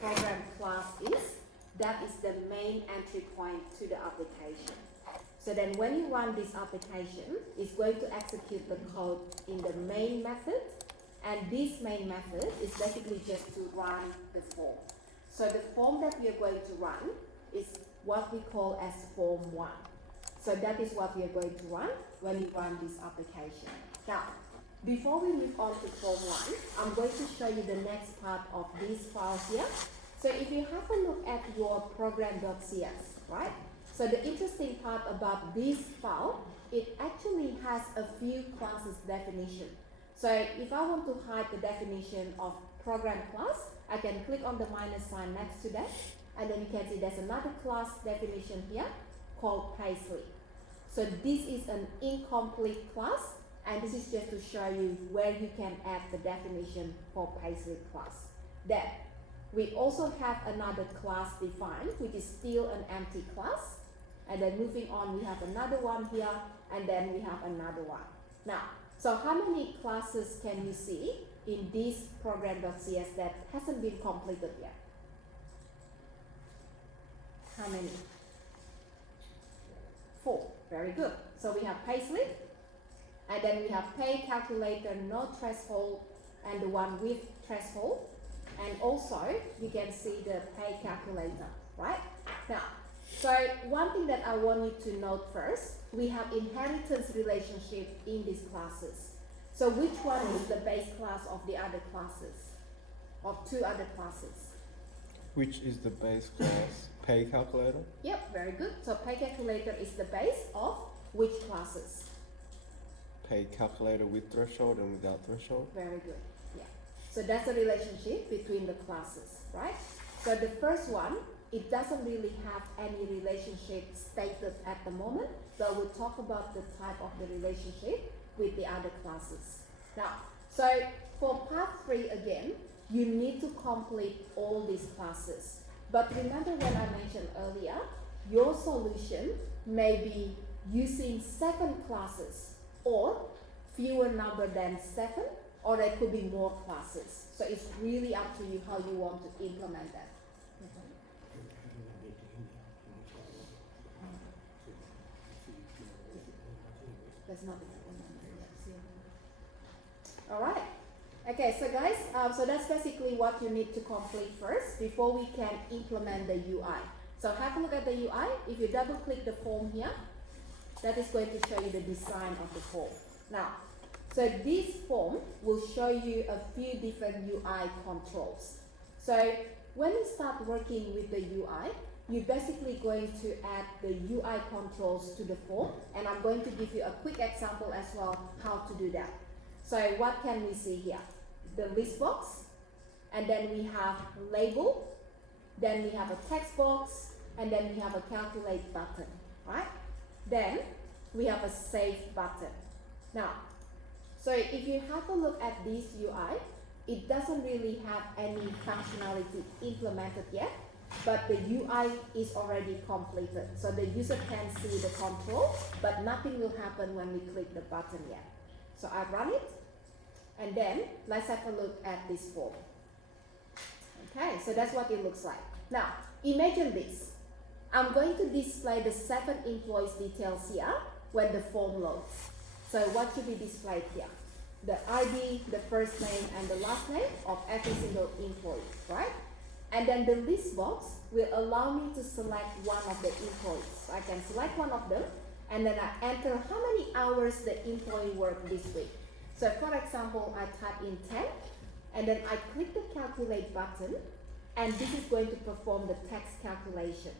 program class is, that is the main entry point to the application. So then when you run this application, it's going to execute the code in the main method, and this main method is basically just to run the form. So the form that we are going to run is what we call as form 1. So that is what we are going to run when we run this application. Now, before we move on to form 1, I'm going to show you the next part of this file here. So if you have a look at your program.cs, right? So the interesting part about this file, it actually has a few classes definition. So if I want to hide the definition of program class, I can click on the minus sign next to that, and then you can see there's another class definition here called payslip. So this is an incomplete class, and this is just to show you where you can add the definition for payslip class. Then we also have another class defined, which is still an empty class. And then moving on, we have another one here, and then we have another one. Now, so how many classes can you see in this program.cs that hasn't been completed yet? How many? 4. Very good. So we have payslip, and then we have pay calculator, no threshold, and the one with threshold. And also, you can see the pay calculator, right? Now, so one thing that I want you to note first, we have inheritance relationship in these classes. So which one is the base class of the other classes, of 2 other classes? Which is the base class? Pay calculator? Yep, very good. So pay calculator is the base of which classes? Pay calculator with threshold and without threshold? Very good, yeah. So that's the relationship between the classes, right? So the first one, it doesn't really have any relationship stated at the moment, but we'll talk about the type of the relationship with the other classes. Now, so for part 3 again, you need to complete all these classes. But remember when I mentioned earlier, your solution may be using 7 classes or fewer number than 7, or there could be more classes. So it's really up to you how you want to implement that. There's nothing. All right. Okay, so guys, so that's basically what you need to complete first before we can implement the UI. So have a look at the UI. If you double click the form here, that is going to show you the design of the form. Now, so this form will show you a few different UI controls. So when you start working with the UI, you're basically going to add the UI controls to the form, and I'm going to give you a quick example as well how to do that. So what can we see here? The list box, and then we have label, then we have a text box, and then we have a calculate button, right? Then we have a save button. Now, so if you have a look at this UI, it doesn't really have any functionality implemented yet, but the UI is already completed. So the user can see the control, but nothing will happen when we click the button yet. So I run it, and then let's have a look at this form. Okay, so that's what it looks like. Now, imagine this. I'm going to display the 7 employees details here when the form loads. So what should be displayed here? The ID, the first name, and the last name of every single employee, right? And then the list box will allow me to select one of the employees. So I can select one of them, and then I enter how many hours the employee worked this week. So for example, I type in 10, and then I click the calculate button, and this is going to perform the tax calculation.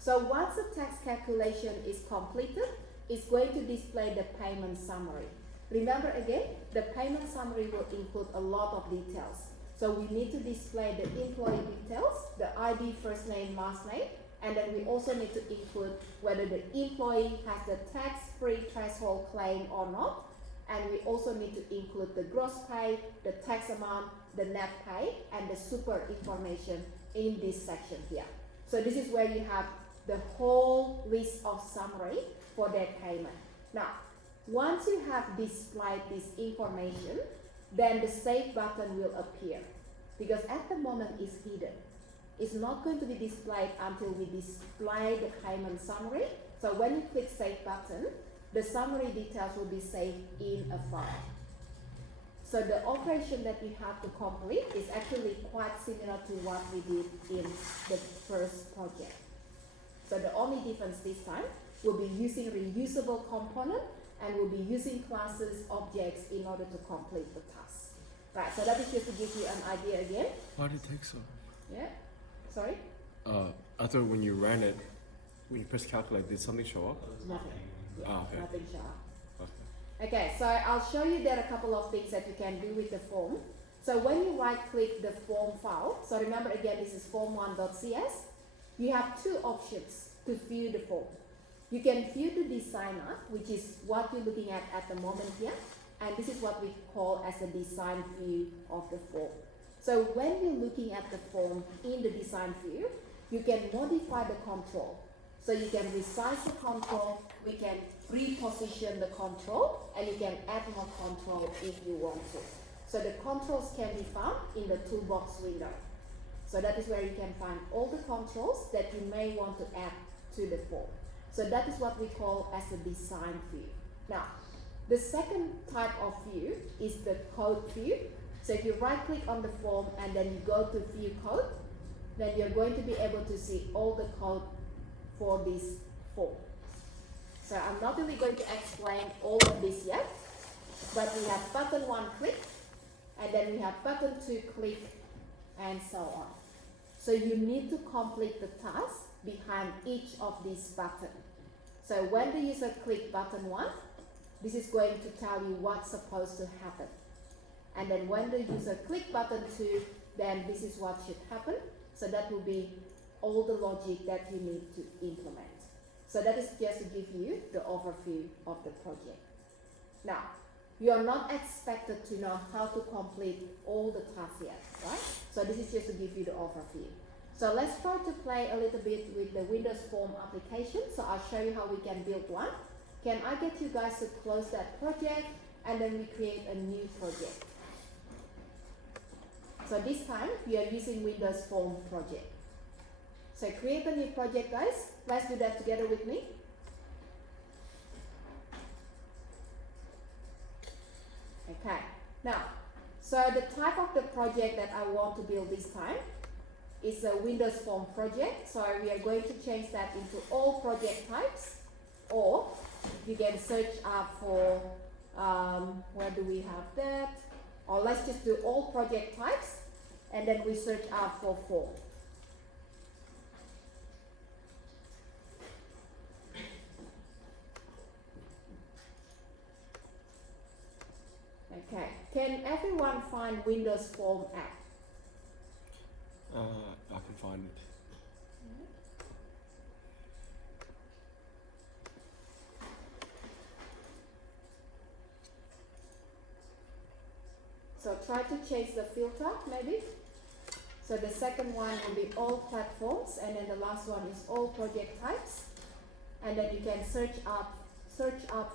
So once the tax calculation is completed, it's going to display the payment summary. Remember again, the payment summary will include a lot of details. So we need to display the employee details, the ID, first name, last name, and then we also need to include whether the employee has the tax-free threshold claim or not. And we also need to include the gross pay, the tax amount, the net pay, and the super information in this section here. So this is where you have the whole list of summary for that payment. Now, once you have displayed this information, then the save button will appear, because at the moment it's hidden. is not going to be displayed until we display the payment summary. So when you click Save button, the summary details will be saved in a file. So the operation that you have to complete is actually quite similar to what we did in the first project. So the only difference this time will be using reusable component and we'll be using classes, objects in order to complete the task. Right, so that is just to give you an idea again. Why did it take so? Yeah, sorry? I thought when you ran it, when you press calculate, did something show up? Nothing. Yeah, okay. Nothing show up. Okay. Okay, so I'll show you there a couple of things that you can do with the form. So when you right click the form file, so remember again this is form1.cs, you have two options to view the form. You can view the designer, which is what you're looking at the moment here, and this is what we call as the design view of the form. So when you're looking at the form in the design view, you can modify the control. So you can resize the control, we can reposition the control, and you can add more control if you want to. So the controls can be found in the toolbox window. So that is where you can find all the controls that you may want to add to the form. So that is what we call as the design view. Now, the second type of view is the code view. So if you right click on the form and then you go to view code, then you're going to be able to see all the code for this form. So I'm not really going to explain all of this yet, but we have button 1 click, and then we have button 2 click, and so on. So you need to complete the task behind each of these buttons. So when the user click button 1, this is going to tell you what's supposed to happen. And then when the user click button 2, then this is what should happen. So that will be all the logic that you need to implement. So that is just to give you the overview of the project. Now, you are not expected to know how to complete all the tasks yet, right? So this is just to give you the overview. So let's try to play a little bit with the Windows Form application. So I'll show you how we can build one. Can I get you guys to close that project and then we create a new project? So this time we are using Windows Form project. So create a new project, guys. Let's do that together with me. Okay, now, so the type of the project that I want to build this time is a Windows Form project. So we are going to change that into all project types, or you can search up for, where do we have that? Or let's just do all project types, and then we search up for form. Okay, can everyone find Windows Form app? I can find it. So try to change the filter maybe. So the second one will be all platforms, and then the last one is all project types. And then you can search up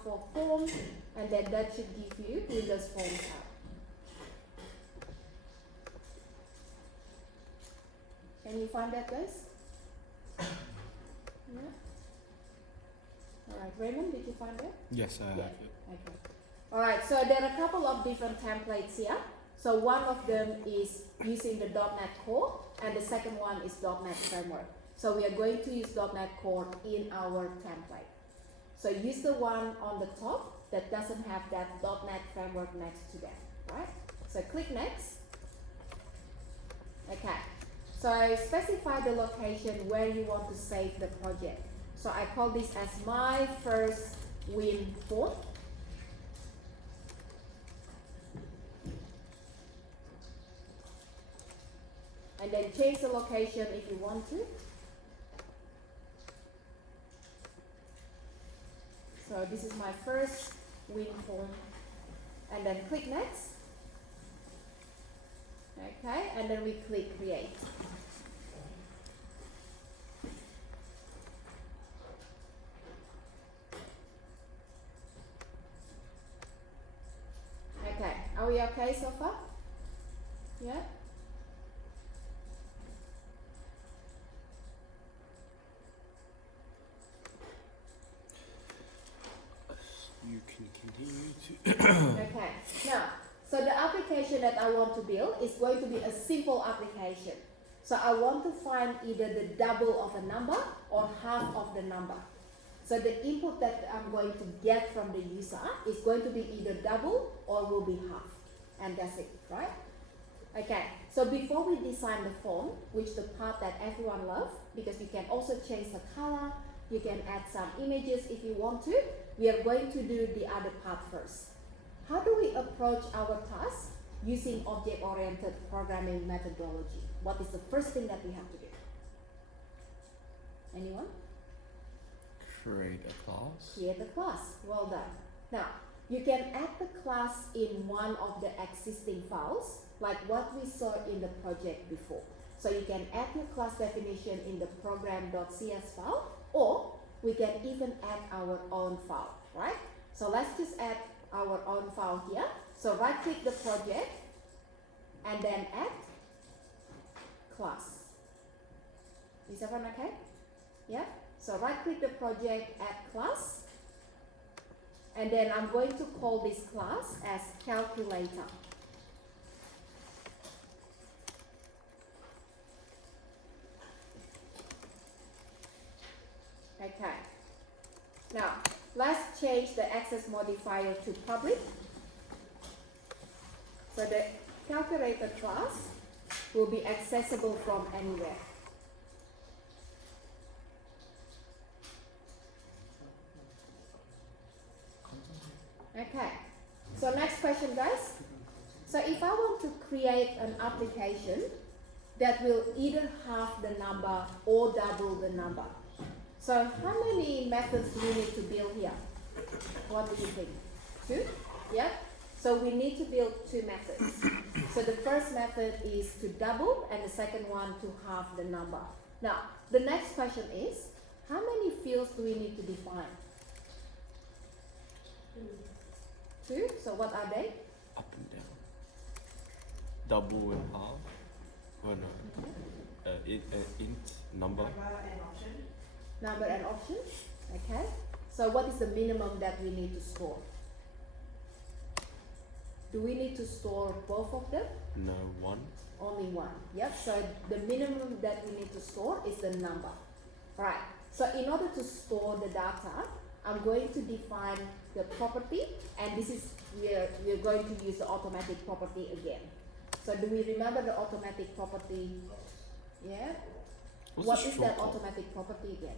for form, and then that should give you Windows Form app. Can you find that, guys? Yeah. All right, Raymond, did you find that? Yes, I have it. Okay. All right, so there are a couple of different templates here. So one of them is using the .NET Core, and the second one is .NET Framework. So we are going to use .NET Core in our template. So use the one on the top that doesn't have that .NET Framework next to them, right? So click Next. Okay, so specify the location where you want to save the project. So I call this as my first win form. And then change the location if you want to. So this is my first win form. And then click Next. Okay, and then we click Create. Okay, are we okay so far? Yeah? Okay, now, so the application that I want to build is going to be a simple application. So I want to find either the double of a number or half of the number. So the input that I'm going to get from the user is going to be either double or will be half. And that's it, right? Okay, so before we design the form, which the part that everyone loves, because you can also change the color, you can add some images if you want to, we are going to do the other part first. How do we approach our task using object-oriented programming methodology? What is the first thing that we have to do? Anyone? Create a class. Create a class. Well done. Now, you can add the class in one of the existing files, like what we saw in the project before. So you can add your class definition in the program.cs file, or we can even add our own file, right? So let's just add our own file here. So right click the project and then add class. Is everyone okay? Yeah? So right click the project, add class, and then I'm going to call this class as calculator. Okay. Now, let's change the access modifier to public. So the calculator class will be accessible from anywhere. Okay, so next question, guys. So if I want to create an application that will either halve the number or double the number, so how many methods do we need to build here? What do you think? 2? Yeah? So we need to build 2 methods. So the first method is to double and the second one to halve the number. Now, the next question is, how many fields do we need to define? 2. So what are they? Up and down. Double and half. Oh no. Int number. Number and option. Okay. So what is the minimum that we need to store? Do we need to store both of them? No, 1. Only 1. Yep. So the minimum that we need to store is the number. Right. So in order to store the data, I'm going to define the property, and this is we're going to use the automatic property again. So do we remember the automatic property? Yeah. What is that automatic property again?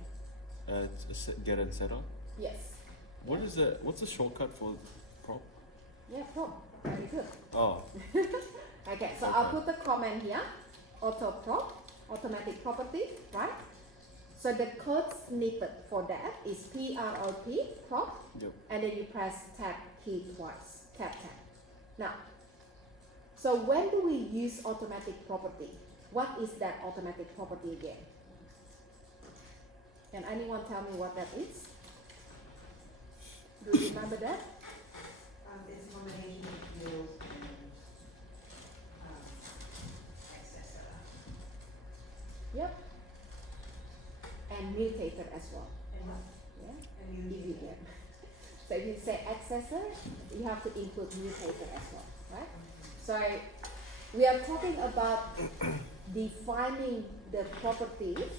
Get and set up. Yes. What is that? What's the shortcut for prop? Yeah, prop. Very good. Oh. Okay, so I'll put the comment here. Auto prop, automatic property, right? So the code snippet for that is prop, Yep. and then you press tab key twice, tab. Now, so when do we use automatic property? What is that automatic property again? Can anyone tell me what that is? Do you remember that? It's a combination of fields and accessor. Yep. And mutator as well. And what? Yeah. And If you can. So if you say accessor, you have to include mutator as well, right? So we are talking about defining the properties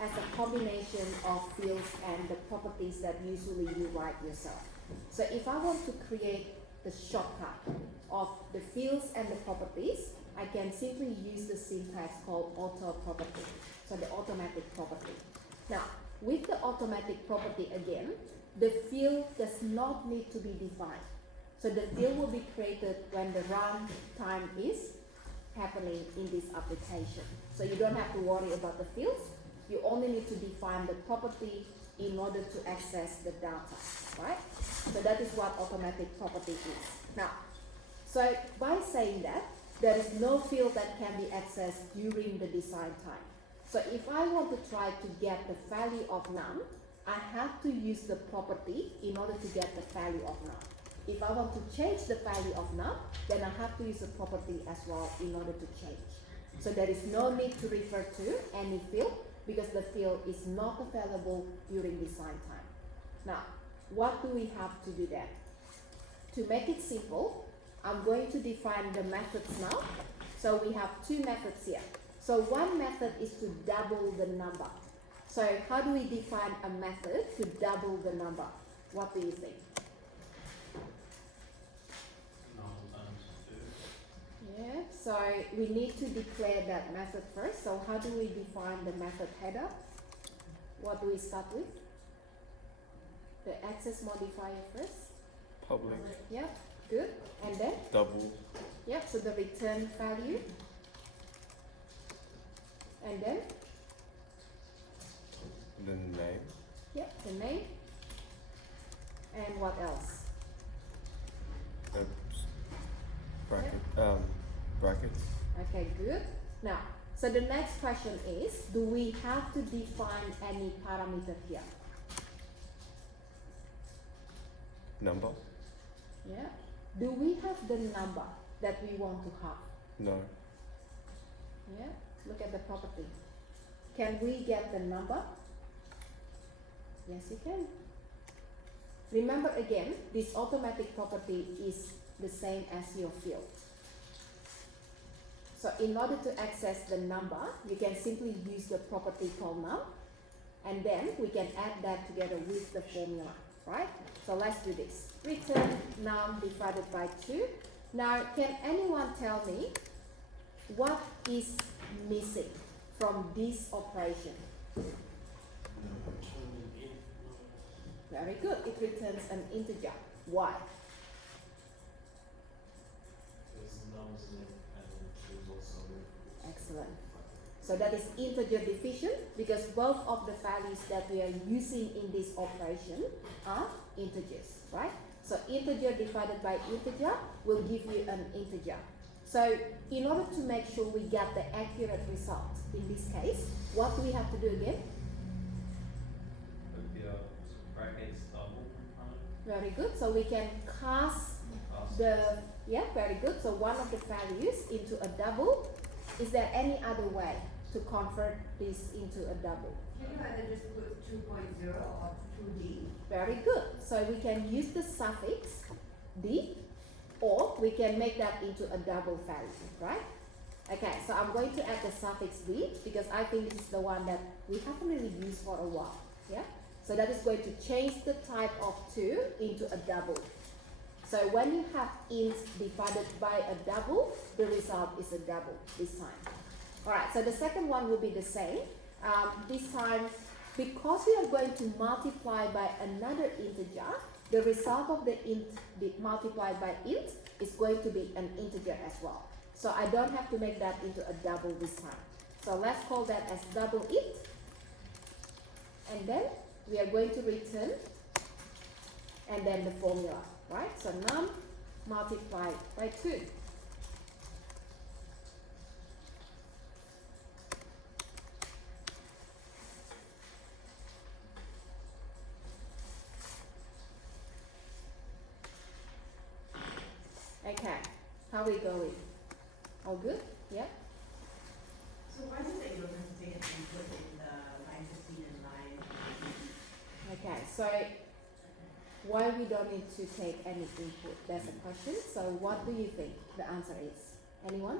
as a combination of fields and the properties that usually you write yourself. So if I want to create the shortcut of the fields and the properties, I can simply use the syntax called auto property. So the automatic property. Now, with the automatic property again, the field does not need to be defined. So the field will be created when the run time is happening in this application. So you don't have to worry about the fields. You only need to define the property in order to access the data, right? So that is what automatic property is. Now, so by saying that, there is no field that can be accessed during the design time. So if I want to try to get the value of none, I have to use the property in order to get the value of none. If I want to change the value of none, then I have to use the property as well in order to change. So there is no need to refer to any field because the field is not available during design time. Now, what do we have to do then? to make it simple, I'm going to define the methods now. So we have two methods here. So one method is to double the number. So how do we define a method to double the number? What do you think? Yeah, so we need to declare that method first. So how do we define the method header? What do we start with? The access modifier first. Public. Yep, good. And then? Double. Yep, so the return value. And then? The name. Yep, the name. And what else? Oops. Bracket. Brackets. Okay, good. Now, so the next question is, do we have to define any parameter here? Number. Yeah. Do we have the number that we want to have? No. Yeah. Look at the property. Can we get the number? Yes, you can. Remember again, this automatic property is the same as your field. So in order to access the number, you can simply use the property called num, and then we can add that together with the formula, right? So let's do this. Return num divided by 2. Now, can anyone tell me what is missing from this operation? Very good. It returns an integer. Why? Excellent. So that is integer division because both of the values that we are using in this operation are integers, right? So integer divided by integer will give you an integer. So in order to make sure we get the accurate result, in this case, what do we have to do again? Brackets double. Very good. So we can cast the, yeah, very good. So one of the values into a double. Is there any other way to convert this into a double? Can you either just put 2.0 or 2D? Very good. So we can use the suffix d, or we can make that into a double value, right? Okay, so I'm going to add the suffix d because I think this is the one that we haven't really used for a while, yeah? So that is going to change the type of 2 into a double. So when you have int divided by a double, the result is a double this time. Alright, so the second one will be the same. This time, because we are going to multiply by another integer, the result of the int multiplied by int is going to be an integer as well. So I don't have to make that into a double this time. So let's call that as double int. And then we are going to return and then the formula, right? So num multiplied by 2. Okay, how are we going? All good? Yeah? So why is it you don't have to take an input in the line 15 and line 18? Okay, so why we don't need to take any input? That's a question. So what do you think the answer is? Anyone?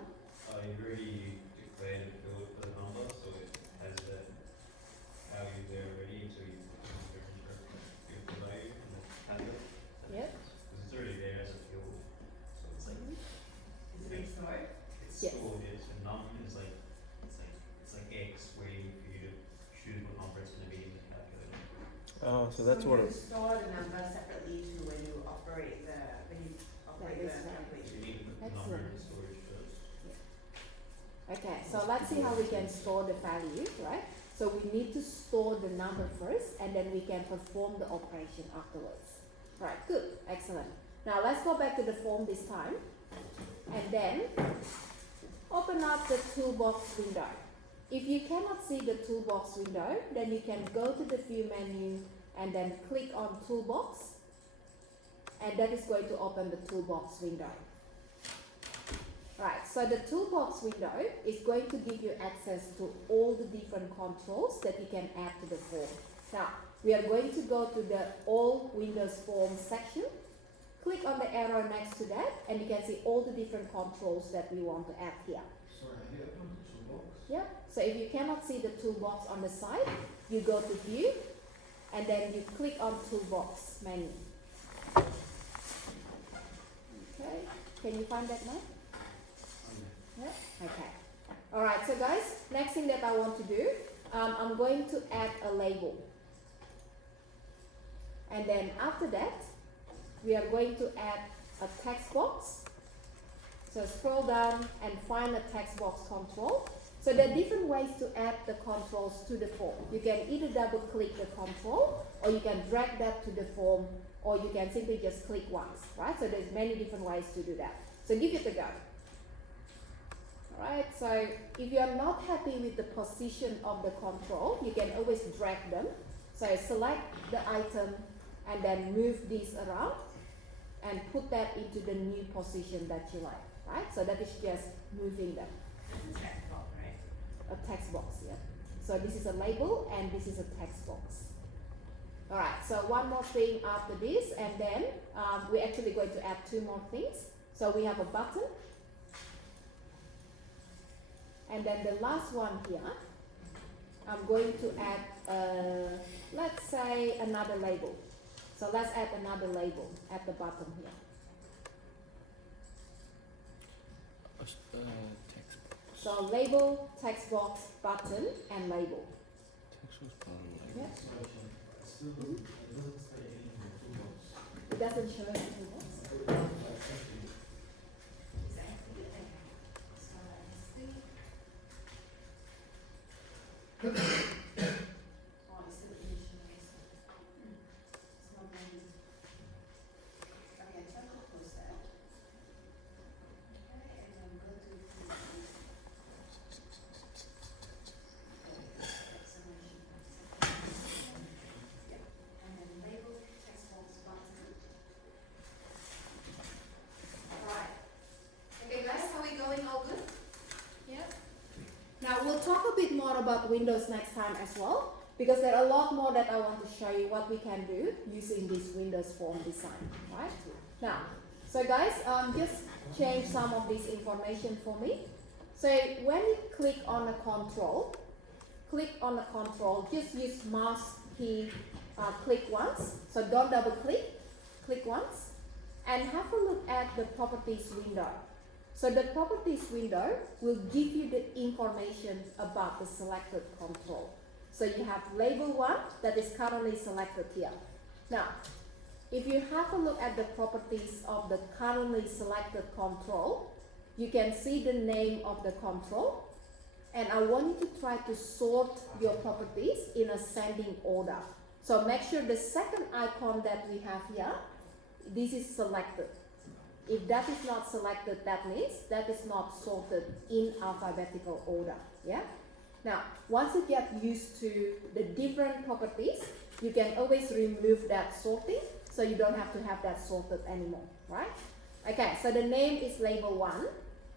You've already declared a field for the number, so it has that value there already, so you give the value and it has it. Yep. Because it's already there as a field, so it's like Is it being stored? it's Yes. stored. It's a num is like it's like X waiting for you to choose what number it's going to be in the calculator. Oh, so that's what you it. store the number separately to when you operate the That is right. calculation. You need to put the number Excellent. in storage first. Okay, so let's see how we can store the value, right? So we need to store the number first and then we can perform the operation afterwards. Right, good, excellent. Now let's go back to the form this time and then open up the toolbox window. If you cannot see the toolbox window, then you can go to the view menu and then click on toolbox, and that is going to open the toolbox window. Right, so the toolbox window is going to give you access to all the different controls that you can add to the form. Now, we are going to go to the All Windows Forms section. click on the arrow next to that, and you can see all the different controls that we want to add here. Sorry, here on the toolbox. Yeah, so if you cannot see the toolbox on the side, you go to view, and then you click on toolbox menu. Okay, can you find that now? Yeah, okay. Alright, so guys, next thing that I want to do, I'm going to add a label. And then after that, we are going to add a text box. So scroll down and find a text box control. So there are different ways to add the controls to the form. You can either double click the control, or you can drag that to the form, or you can simply just click once, right? So there's many different ways to do that. So give it a go. Alright, so if you are not happy with the position of the control, you can always drag them. So select the item and then move this around and put that into the new position that you like, right? So that is just moving them. It's a text box, right? A text box, yeah. So this is a label and this is a text box. Alright, so one more thing after this, and then we're actually going to add two more things. So we have a button. And then the last one here, I'm going to add, let's say, another label. So let's add another label at the bottom here. Text box. So label, text box, button, and label. Text box, button, Yeah. Still doesn't, it doesn't say anything in the toolbox. It doesn't show anything else. Exactly. So let's see. Oh, it's still initialized. It's not moving. Okay, try to close that. Okay, and then go to the yeah, and then label text box button. Alright. Okay guys, how are we going? All good? Yeah? Now we'll talk a bit more about Windows next time as well, because there are a lot more that I want to show you what we can do using this Windows form design, right? Now, so guys, just change some of this information for me. So when you click on a control, just use mouse key, click once. So don't double click, click once, and have a look at the properties window. So the properties window will give you the information about the selected control. So you have label 1 that is currently selected here. Now, if you have a look at the properties of the currently selected control, you can see the name of the control. And I want you to try to sort your properties in ascending order. So make sure the second icon that we have here, this is selected. If that is not selected, that means that is not sorted in alphabetical order, yeah? Now, once you get used to the different properties, you can always remove that sorting, so you don't have to have that sorted anymore, right? Okay, so the name is label 1,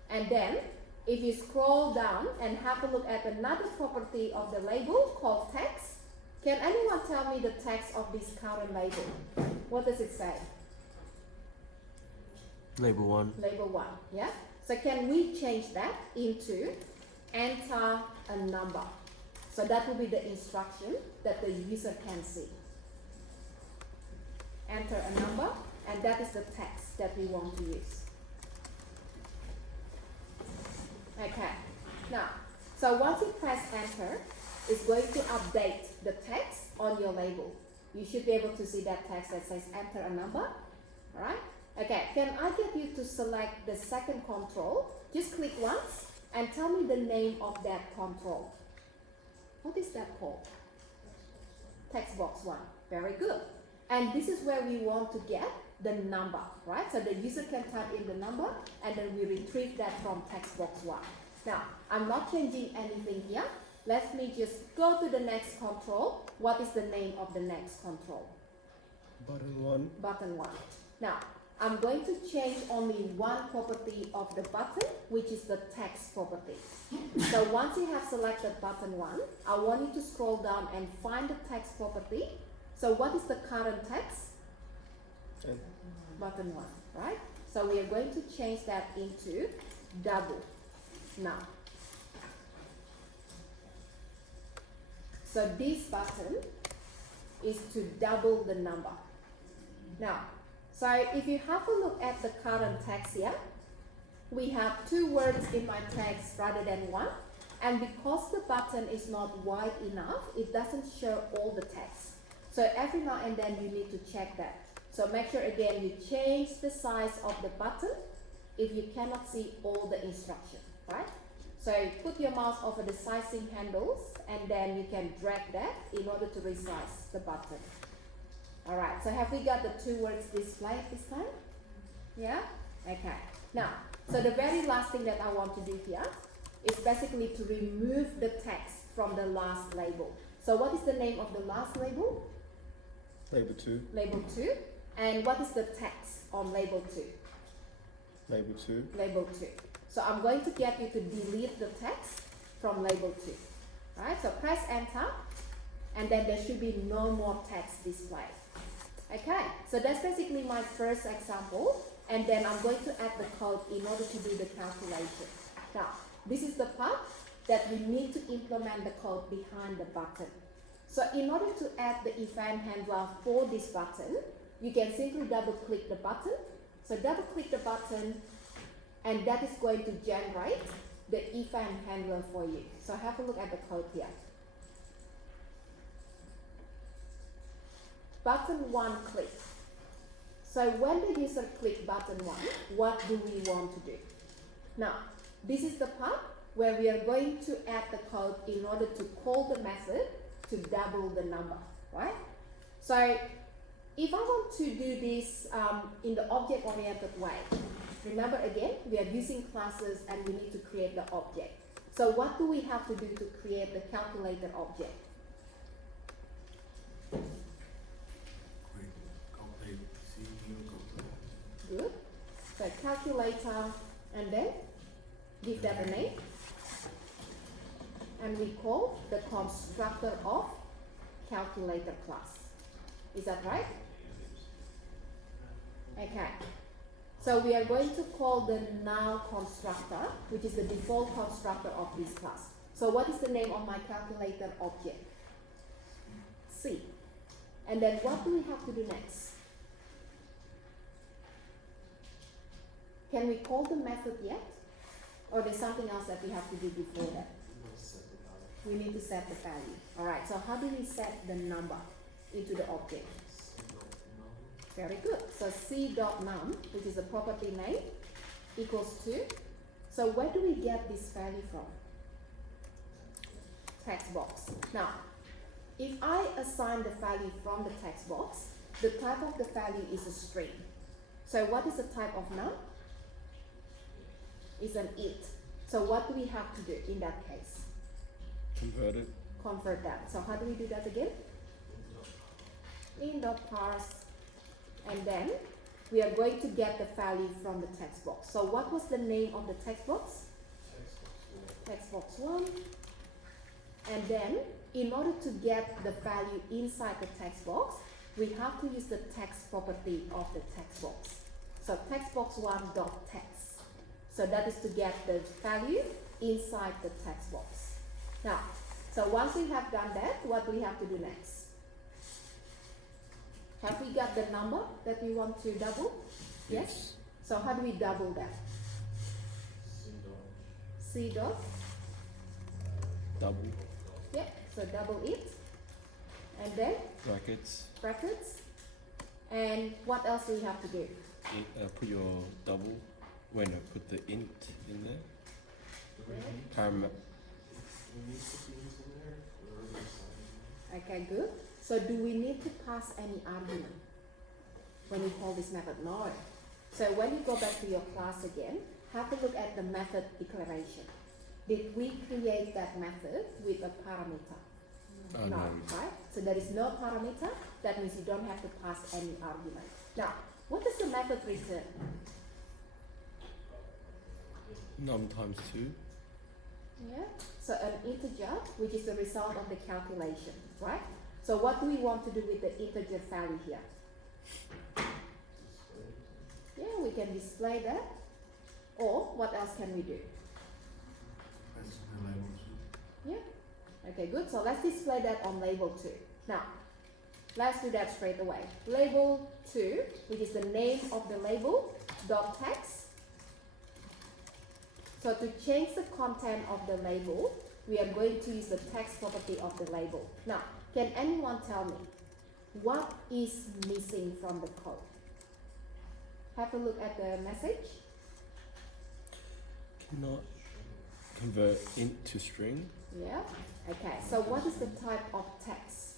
and then if you scroll down and have a look at another property of the label called text, can anyone tell me the text of this current label? What does it say? Label 1. Label 1, yeah? So can we change that into enter a number? So that will be the instruction that the user can see. Enter a number, and that is the text that we want to use. Okay, now, so once you press enter, it's going to update the text on your label. You should be able to see that text that says enter a number, alright? Okay, can I get you to select the second control? Just click once and tell me the name of that control. What is that called? Text box 1. Very good. And this is where we want to get the number, right? So the user can type in the number and then we retrieve that from text box 1. Now, I'm not changing anything here. Let me just go to the next control. What is the name of the next control? Button 1. Button 1. Now, I'm going to change only one property of the button, which is the text property. So once you have selected button 1, I want you to scroll down and find the text property. So what is the current text? And button 1, right? So we are going to change that into double now. So this button is to double the number. Now, so if you have a look at the current text here, we have 2 words in my text rather than 1, and because the button is not wide enough, it doesn't show all the text. So every now and then you need to check that. So make sure again you change the size of the button if you cannot see all the instruction, right? So put your mouse over the sizing handles and then you can drag that in order to resize the button. Alright, so have we got the 2 words displayed this time? Yeah? Okay. Now, so the very last thing that I want to do here is basically to remove the text from the last label. So what is the name of the last label? label 2. Label 2. And what is the text on label 2? Label 2. Label 2. So I'm going to get you to delete the text from label 2. Alright, so press enter and then there should be no more text displayed. Okay, so that's basically my first example, and then I'm going to add the code in order to do the calculation. Now, this is the part that we need to implement the code behind the button. So in order to add the event handler for this button, you can simply double click the button. So double click the button and that is going to generate the event handler for you. So have a look at the code here. Button 1 click. So when the user click button 1, what do we want to do? Now, this is the part where we are going to add the code in order to call the method to double the number, right? So if I want to do this in the object-oriented way, remember again, we are using classes and we need to create the object. So what do we have to do to create the calculator object? Good. So calculator and then give that a name. And we call the constructor of calculator class. Is that right? Okay. So we are going to call the now constructor, which is the default constructor of this class. So what is the name of my calculator object? C. And then what do we have to do next? Can we call the method yet? Or there's something else that we have to do before that? We need to set the value. Alright, so how do we set the number into the object? Very good. So c.num, which is a property name, equals to. So where do we get this value from? Text box. Now, if I assign the value from the text box, the type of the value is a string. So what is the type of num? It's an int. So what do we have to do in that case? Convert it. Convert that. So how do we do that again? Int.parse. And then we are going to get the value from the text box. So what was the name of the text box? Text box 1. And then in order to get the value inside the text box, we have to use the text property of the text box. So textbox1.text. So that is to get the value inside the text box. Now, so once we have done that, what do we have to do next? Have we got the number that we want to double? Yes? So how do we double that? C dot? Double. Yeah, so double it. And then Brackets. brackets. And what else do we have to do? Put your double. When I put the int in there. Okay, good. So do we need to pass any argument when you call this method? No. So when you go back to your class again, have a look at the method declaration. Did we create that method with a parameter? No, right? So there is no parameter. That means you don't have to pass any argument. Now, what does the method return? Num times 2. Yeah. So an integer, which is the result of the calculation, right? So what do we want to do with the integer value here? Yeah, we can display that. Or what else can we do? That's the label too. Yeah. Okay, good. So let's display that on label 2. Now, let's do that straight away. Label 2, which is the name of the label, dot text. So to change the content of the label, we are going to use the text property of the label. Now, can anyone tell me what is missing from the code? Have a look at the message. Cannot convert int to string. Yeah. Okay. So what is the type of text?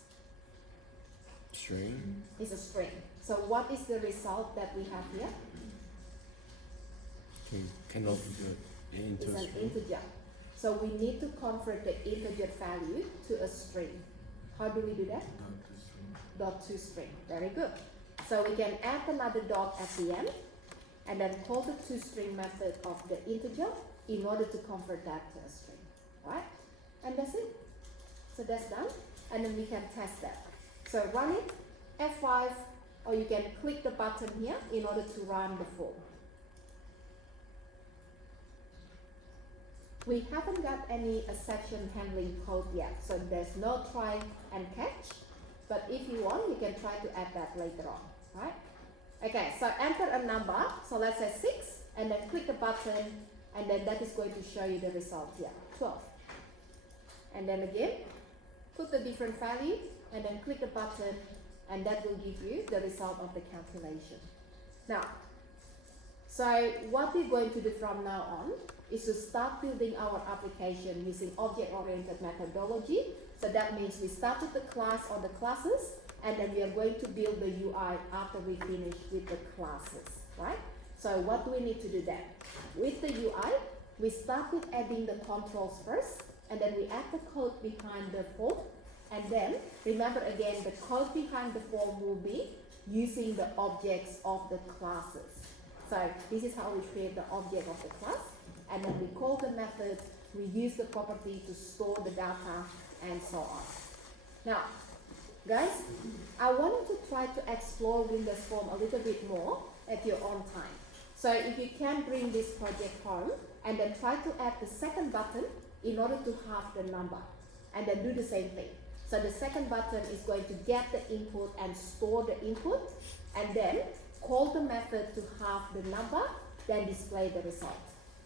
String. It's a string. So what is the result that we have here? Cannot convert into It's a an string. integer. So we need to convert the integer value to a string. How do we do that? Dot to string. Dot to string. Very good. So we can add another dot at the end and then call the toString method of the integer in order to convert that to a string. Right? And that's it. So that's done. And then we can test that. So run it, F5, or you can click the button here in order to run the form. We haven't got any exception handling code yet, so there's no try and catch. But if you want, you can try to add that later on, right? Okay, so enter a number. So let's say 6, and then click the button, and then that is going to show you the result here, 12. And then again, put the different value, and then click the button, and that will give you the result of the calculation. Now, so what we're going to do from now on is to start building our application using object-oriented methodology. So that means we start with the class or the classes, and then we are going to build the UI after we finish with the classes, right? So what do we need to do then? With the UI, we start with adding the controls first, and then we add the code behind the form, and then remember again, the code behind the form will be using the objects of the classes. So this is how we create the object of the class, and then we call the method, we use the property to store the data, and so on. Now, guys, I wanted to try to explore Windows Form a little bit more at your own time. So if you can bring this project home, and then try to add the second button in order to have the number, and then do the same thing. So the second button is going to get the input and store the input, and then call the method to have the number, then display the result.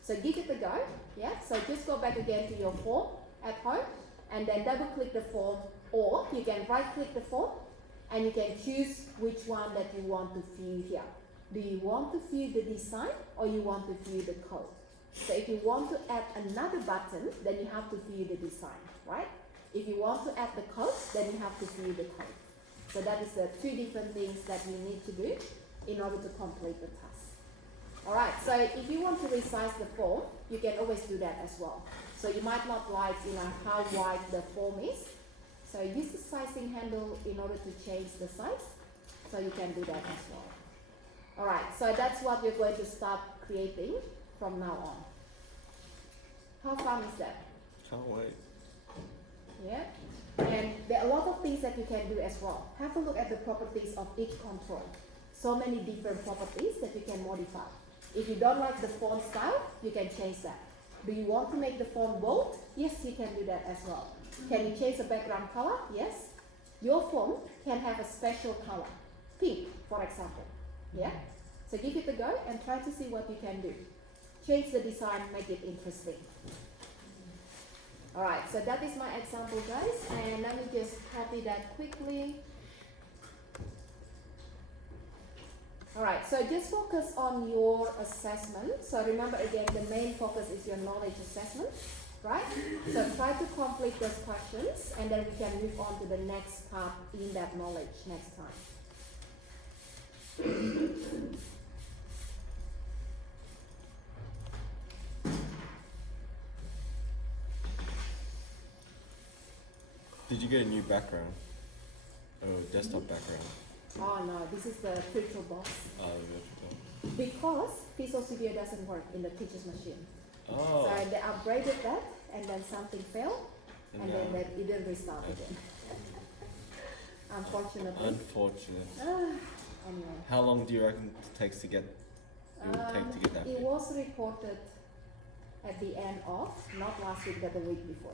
So give it a go, yeah? So just go back again to your form at home, and then double click the form, or you can right click the form, and you can choose which one that you want to view here. Do you want to view the design, or you want to view the code? So if you want to add another button, then you have to view the design, right? If you want to add the code, then you have to view the code. So that is the 2 different things that you need to do in order to complete the task. Alright, so if you want to resize the form, you can always do that as well. So you might not like, how wide the form is. So use the sizing handle in order to change the size. So you can do that as well. Alright, so that's what we're going to start creating from now on. How fun is that? Can't wait. Yeah, and there are a lot of things that you can do as well. Have a look at the properties of each control. So many different properties that you can modify. If you don't like the font style, you can change that. Do you want to make the font bold? Yes, you can do that as well. Can you change the background color? Yes. Your font can have a special color, pink, for example. Yeah. So give it a go and try to see what you can do. Change the design, make it interesting. Alright, so that is my example, guys, and let me just copy that quickly. Alright, so just focus on your assessment. So remember again, the main focus is your knowledge assessment, right? So try to complete those questions, and then we can move on to the next part in that knowledge next time. Did you get a new background? Oh, desktop background. Oh no, this is the virtual box. Oh, virtual. Because Visual Studio doesn't work in the teacher's machine. Oh. So they upgraded that, and then something failed, and Yeah. then it didn't restart again. Unfortunately. Unfortunate. Anyway. How long do you reckon it takes to get it would take to get that It big? was reported at the end of, not last week, but the week before.